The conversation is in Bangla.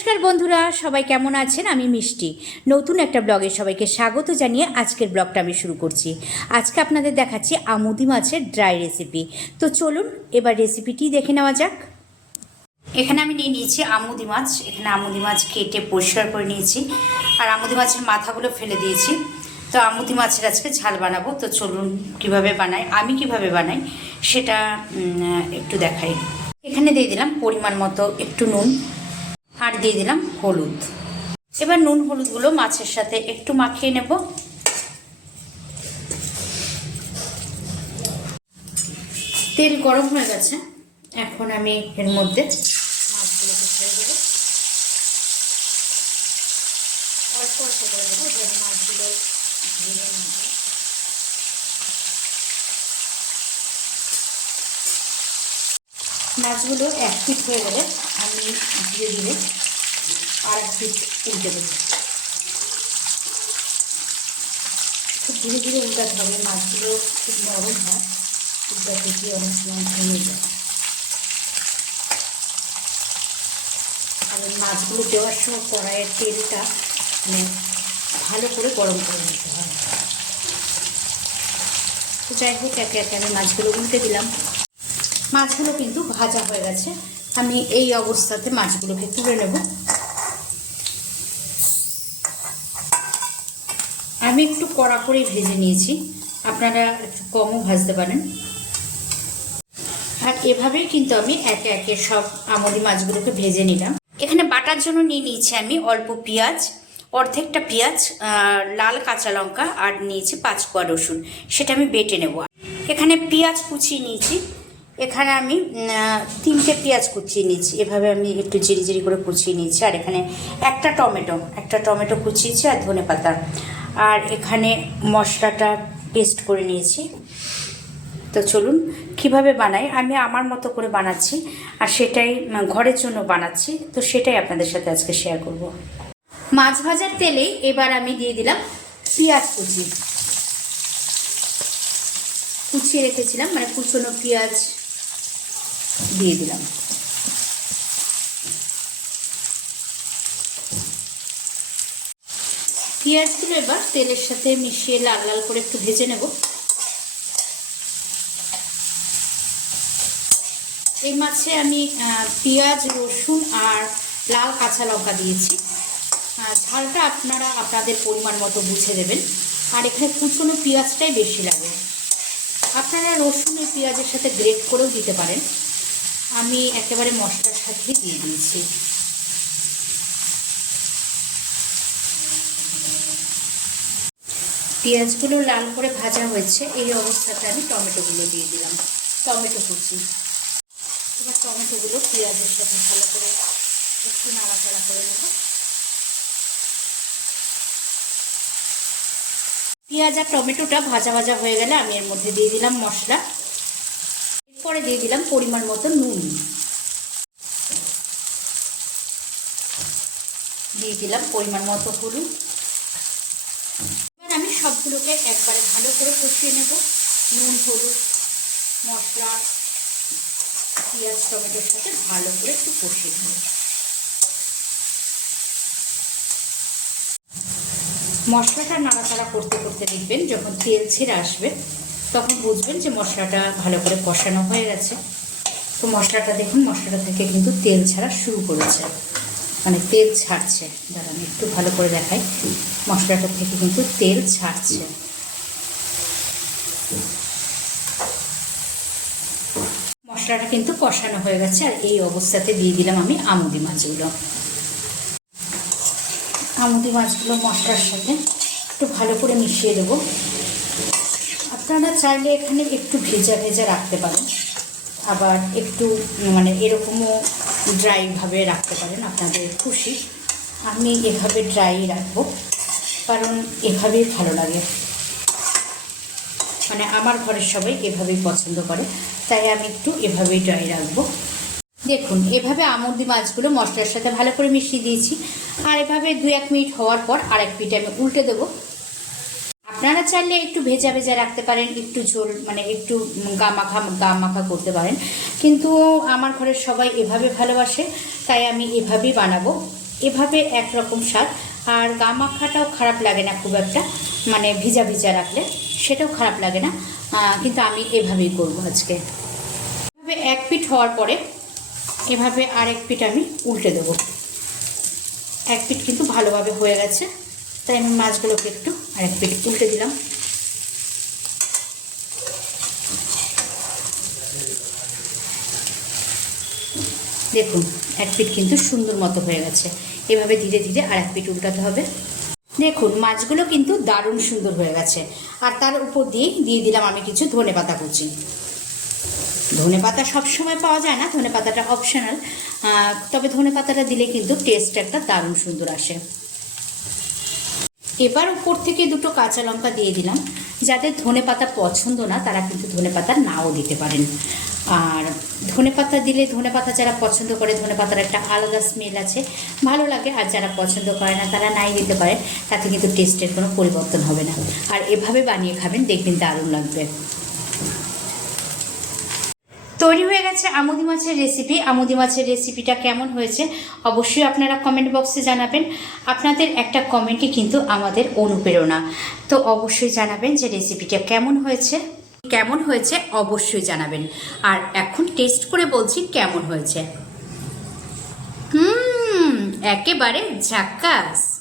নমস্কার বন্ধুরা, সবাই কেমন আছেন? আমি মিষ্টি। নতুন একটা ব্লগে সবাইকে স্বাগত জানিয়ে আজকের ব্লগটা আমি শুরু করছি। আজকে আপনাদের দেখাচ্ছি আমুদি মাছের ড্রাই রেসিপি তো চলুন, এবার রেসিপিটি দেখে নেওয়া যাক। এখানে আমি নিয়ে নিয়েছি আমুদি মাছ। এখানে আমুদি মাছ কেটে পরিষ্কার করে নিয়েছি। আর আমুদি মাছের মাথাগুলো ফেলে দিয়েছি। তো আমুদি মাছের আজকে ঝাল বানাবো। তো চলুন, কীভাবে বানাই, আমি কীভাবে বানাই, সেটা একটু দেখাই। এখানে দিয়ে দিলাম পরিমাণ মতো একটু নুন। আর দিয়ে দিলাম হলুদ। এবার নুন হলুদগুলো মাছের সাথে একটু মাখিয়ে নেব। তেল গরম হয়ে গেছে। এখন আমি এর মধ্যে মাছগুলোকে ছেড়ে দেবো। অল্প অল্প করে দেবো, যেন মাছগুলো না মাছগুলো এক পিট হয়ে গেলে আমি ধীরে ধীরে আর এক পিট উল্টে দেবো। খুব ধীরে ধীরে উল্টাতে হবে, মাছগুলো খুব নরম হয় উল্টাতে গিয়ে অনেক সময় ভেঙে যায়। আর মাছগুলো দেওয়ার সময় কড়াইয়ের তেলটা মানে ভালো করে গরম করে নিতে হবে। তো যাই হোক, একে একে আমি মাছগুলো উল্টে দিলাম। মাছগুলো কিন্তু ভাজা হয়ে গেছে। আমি এই অবস্থাতে মাছগুলোকে তুলে নেব। আমি একটু কড়া করেই ভেজে নিয়েছি। আপনারা একটু কমও ভাজতে পারেন। আর এভাবেই কিন্তু আমি একে একে সব আমলি মাছগুলোকে ভেজে নিলাম। এখানে বাটার জন্য নিয়ে নিয়েছি আমি অল্প পেঁয়াজ, অর্ধেকটা পেঁয়াজ লাল কাঁচা লঙ্কা, আর নিয়েছি পাঁচ কোয়া রসুন। সেটা আমি বেটে নেব। এখানে পেঁয়াজ কুচিয়ে নিয়েছি। এখানে আমি তিনটে পেঁয়াজ কুচিয়ে নিয়েছি। এভাবে আমি একটু জিরি জিরি করে কুচিয়ে নিয়েছি। আর এখানে একটা টমেটো একটা টমেটো কুচিয়েছি আর ধনে পাতা। আর এখানে মশলাটা পেস্ট করে নিয়েছি। তো চলুন, কীভাবে বানাই? আমি আমার মতো করে বানাচ্ছি আর সেটাই ঘরের জন্য বানাচ্ছি। তো সেটাই আপনাদের সাথে আজকে শেয়ার করব। মাছ ভাজার তেলে এবার আমি দিয়ে দিলাম পেঁয়াজ কুচি। কুচিয়ে রেখেছিলাম মানে কুচনো পেঁয়াজ দিয়ে দিলাম। পেঁয়াজগুলো এবার তেলের সাথে মিশিয়ে লাল লাল করে একটু ভেজে নেব। এই মাছে আমি পেঁয়াজ, রসুন আর লাল কাঁচা লঙ্কা দিয়েছি। ঝালটা আপনারা আপনাদের পরিমাণ মতো বুঝে দেবেন। আর এখানে কুচনো পেঁয়াজটাই বেশি লাগে। আপনারা রসুন পেঁয়াজের সাথে গ্রেট করেও দিতে পারেন। আমি একেবারে মশলার সাথে দিয়ে দিয়েছি। পেঁয়াজগুলো লাল করে ভাজা হয়েছে, এই অবস্থাতে আমি টমেটোগুলো দিয়ে দিলাম। টমেটো কুচি। এবার টমেটোগুলো পেঁয়াজের সাথে ভালো করে একটু নাড়াচাড়া করে নেব। পেঁয়াজ আর টমেটোটা ভাজা ভাজা হয়ে গেলে আমি এর মধ্যে দিয়ে দিলাম মশলা। এরপরে দিয়ে দিলাম পরিমাণ মতো নুন। দিয়ে দিলাম পরিমাণ মতো হলুদ। এবার আমি সবগুলোকে একবারে ভালো করে কষিয়ে নেব। নুন, হলুদ, মশলা, পেঁয়াজ, টমেটোর সাথে ভালো করে একটু কষিয়ে নেব। মশলাটা নাড়াচাড়া করতে করতে দেখবেন যখন তেল ছেড়ে আসবে তখন বুঝবেন যে মশলাটা ভালো করে কষানো হয়ে গেছে। তো মশলাটা দেখুন, মশলাটা থেকে কিন্তু তেল ছাড়া শুরু করেছে। মানে তেল ছাড়ছে। দাঁড়ান, একটু ভালো করে দেখাই। মশলাটা থেকে কিন্তু তেল ছাড়ছে। মশলাটা কিন্তু কষানো হয়ে গেছে আর এই অবস্থাতে দিয়ে দিলাম আমি আমুদি মাছগুলো। আমুদি মাছগুলো মশলার সাথে একটু ভালো করে মিশিয়ে দেবো। আপনারা চাইলে এখানে একটু ভেজা ভেজা রাখতে পারেন। আবার একটু মানে এরকমও ড্রাইভাবে রাখতে পারেন আপনাদের খুশি। আমি এভাবে ড্রাই রাখব, কারণ এভাবেই ভালো লাগে। মানে আমার ঘরের সবাই এভাবেই পছন্দ করে, তাই আমি একটু এভাবেই ড্রাই রাখব। দেখুন, এভাবে আমুদি মাছগুলো মশলার সাথে ভালো করে মিশিয়ে দিয়েছি। আর এভাবে দু এক মিনিট হওয়ার পর আরেক পিঠে আমি উল্টে দেবো। আপনারা চাইলে একটু ভেজা ভেজা রাখতে পারেন, একটু ঝোল মানে একটু গা মাখা গা মাখা করতে পারেন। কিন্তু আমার ঘরের সবাই এভাবে ভালোবাসে, তাই আমি এভাবেই বানাবো। এভাবে একরকম স্বাদ। আর গা মাখাটাও খারাপ লাগে না খুব একটা মানে ভিজা ভিজা রাখলে সেটাও খারাপ লাগে না। কিন্তু আমি এভাবেই করব আজকে। এভাবে এক পিঠ হওয়ার পরে এভাবে আরেক পিঠ আমি উল্টে দেবো। এক পিঠ কিন্তু ভালোভাবে হয়ে গেছে। তাই আমি মাছগুলোকে একটু আরেক পিঠ উল্টে দিলাম। দেখুন, এক পিঠ কিন্তু সুন্দর মতো হয়ে গেছে। এভাবে ধীরে ধীরে আর এক পিঠ উল্টাতে হবে। দেখুন, মাছগুলো কিন্তু দারুণ সুন্দর হয়ে গেছে। আর তার উপর দিয়ে দিয়ে দিলাম আমি কিছু ধনে পাতা কুচি। ধনে পাতা সবসময় পাওয়া যায় না, ধনে পাতাটা অপশনাল তবে ধনে পাতাটা দিলে কিন্তু টেস্ট একটা দারুণ সুন্দর আসে। এবার উপর থেকে দুটো কাঁচা লঙ্কা দিয়ে দিলাম। যাদের ধনে পাতা পছন্দ না, তারা কিন্তু ধনে পাতা নাও দিতে পারেন। আর ধনে পাতা দিলে ধনে পাতা যারা পছন্দ করে, ধনে পাতার একটা আলাদা স্মেল আছে। ভালো লাগে, আর যারা পছন্দ করে না, তারা নাই দিতে পারে। তাতে কিন্তু টেস্টের কোনো পরিবর্তন হবে না। আর এভাবে বানিয়ে খাবেন, দেখবেন দারুণ লাগবে। তৈরি হয়ে গেছে আমুদি মাছের রেসিপি আমুদি মাছের রেসিপিটা কেমন হয়েছে অবশ্যই আপনারা কমেন্ট বক্সে জানাবেন। আপনাদের একটা কমেন্টই কিন্তু আমাদের অনুপ্রেরণা। তো অবশ্যই জানাবেন যে রেসিপিটা কেমন হয়েছে। কেমন হয়েছে অবশ্যই জানাবেন। আর এখন টেস্ট করে বলছি কেমন হয়েছে। হুম, একেবারে ঝাক্কাস।